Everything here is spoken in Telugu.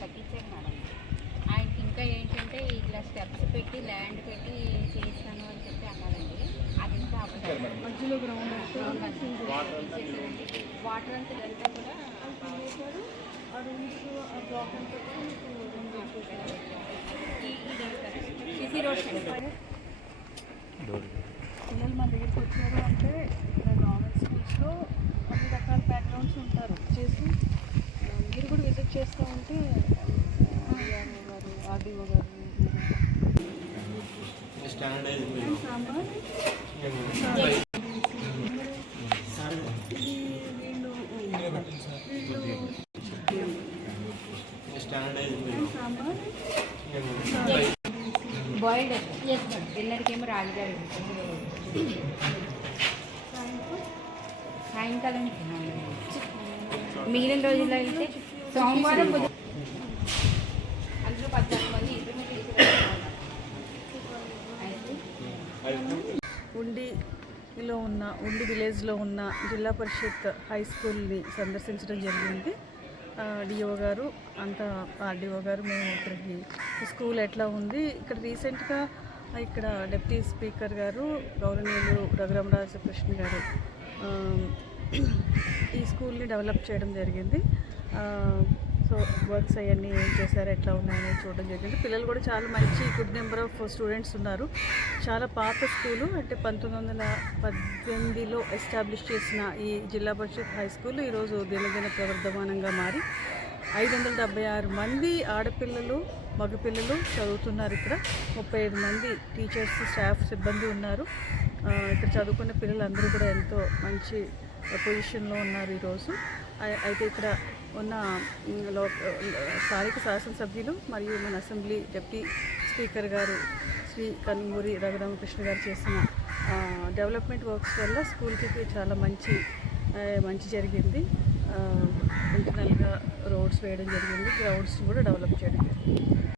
కట్టించారు మేడం. ఆయనకి ఇంకా ఏంటంటే ఇట్లా స్టెప్స్ పెట్టి ల్యాండ్ పెట్టి చేస్తాను అని చెప్పి అన్నారండి. అది ఇంకా మధ్యలో గ్రౌండ్ వాటర్ అంతా ఇదంతా కూడా ఆ రూమ్స్ ఆ బ్లాక్ అంతా సిసి రోడ్ పిల్లలు మన దగ్గరికి వచ్చారు అంటే గవర్నమెంట్ స్కూల్స్లో అన్ని రకాల బ్యాక్గ్రౌండ్స్ ఉంటారు. చేసి మీరు కూడా విజిట్ చేస్తూ ఉంటే గారు ఆర్డీఓ గారు సాంబార్ బాయిల్డ్ డిన్నర్కి ఏమో రాజుగారు సాయంకాలం మిగిలిన రోజుల్లో అయితే సోమవారం అందులో 14 మంది ఉండి విలేజ్లో ఉన్న జిల్లా పరిషత్ హై స్కూల్ని సందర్శించడం జరిగింది. డిఓ గారు అంతా ఆర్డీఓ గారు మేము ఇక్కడికి స్కూల్ ఎట్లా ఉంది, ఇక్కడ రీసెంట్గా ఇక్కడ డిప్యూటీ స్పీకర్ గారు గౌరవనీయులు రఘురామరాజకృష్ణ గారు ఈ స్కూల్ని డెవలప్ చేయడం జరిగింది. సో వర్క్స్ అవన్నీ ఏం చేశారు, ఎట్లా ఉన్నాయని చూడడం జరిగింది. పిల్లలు కూడా చాలా మంచి గుడ్ నెంబర్ ఆఫ్ స్టూడెంట్స్ ఉన్నారు. చాలా పాత స్కూలు, అంటే 1918లో ఎస్టాబ్లిష్ చేసిన ఈ జిల్లా పరిషత్ హై స్కూల్ ఈరోజు దినదిన ప్రవర్ధమానంగా మారి 576 మంది ఆడపిల్లలు మగపిల్లలు చదువుతున్నారు. ఇక్కడ 35 మంది టీచర్స్ స్టాఫ్ సిబ్బంది ఉన్నారు. ఇక్కడ చదువుకున్న పిల్లలందరూ కూడా ఎంతో మంచి పొజిషన్లో ఉన్నారు ఈరోజు. అయితే ఇక్కడ ఉన్న స్థానిక శాసనసభ్యులు మరియు మన అసెంబ్లీ డిప్యూటీ స్పీకర్ గారు శ్రీ కన్మూరి రఘురామకృష్ణ గారు చేసిన డెవలప్మెంట్ వర్క్స్ వల్ల స్కూల్కి చాలా మంచి జరిగింది. ఇంటర్నల్గా రోడ్స్ వేయడం జరిగింది, గ్రౌండ్స్ కూడా డెవలప్ చేయడం జరిగింది.